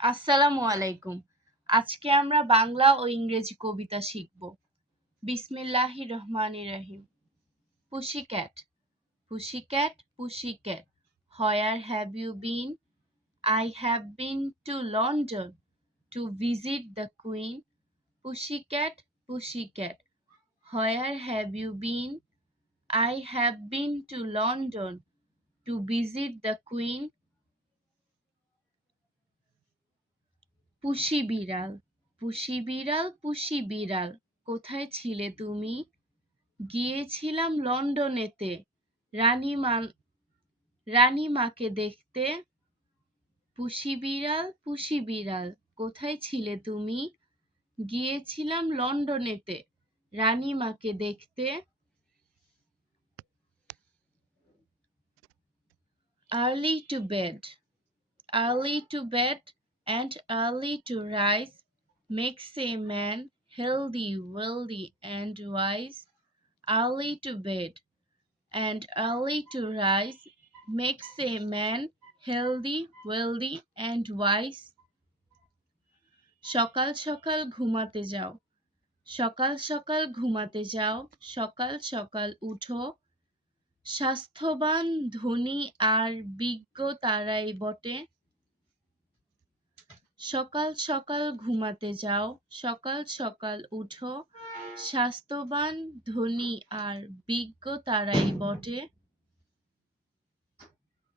আসসালামু আলাইকুম। আজকে আমরা বাংলা ও ইংরেজি কবিতা শিখব। বিসমিল্লাহির রহমানির রহিম। পুসিক্যাট, পুসিক্যাট, পুসিক্যাট, where have you been? I have been to London to visit the Queen. Pussycat, pussycat, where have you been? I have been to London to visit the Queen. পুষি বিড়াল, পুষি বিড়াল, পুষি বিড়াল, কোথায় ছিলে তুমি? গিয়েছিলাম লন্ডনেতে রানীমাকে দেখতে। পুষি বিড়াল, পুষি বিড়াল, কোথায় ছিলে তুমি? গিয়েছিলাম লন্ডনেতে রানীমাকে দেখতে। Early to bed, early to bed and early to rise makes a man healthy, wealthy and wise. Early to bed and early to rise makes a man healthy, wealthy and wise. সকাল সকাল ঘুমাতে যাও, সকাল সকাল ঘুমাতে যাও, সকাল সকাল উঠো, স্বাস্থ্যবান, ধনী আর বিজ্ঞ তারাই বটে। সকাল সকাল ঘুমাতে যাও, সকাল সকাল উঠো, স্বাস্থ্যবান, ধনী আর বিজ্ঞ তারাই বটে।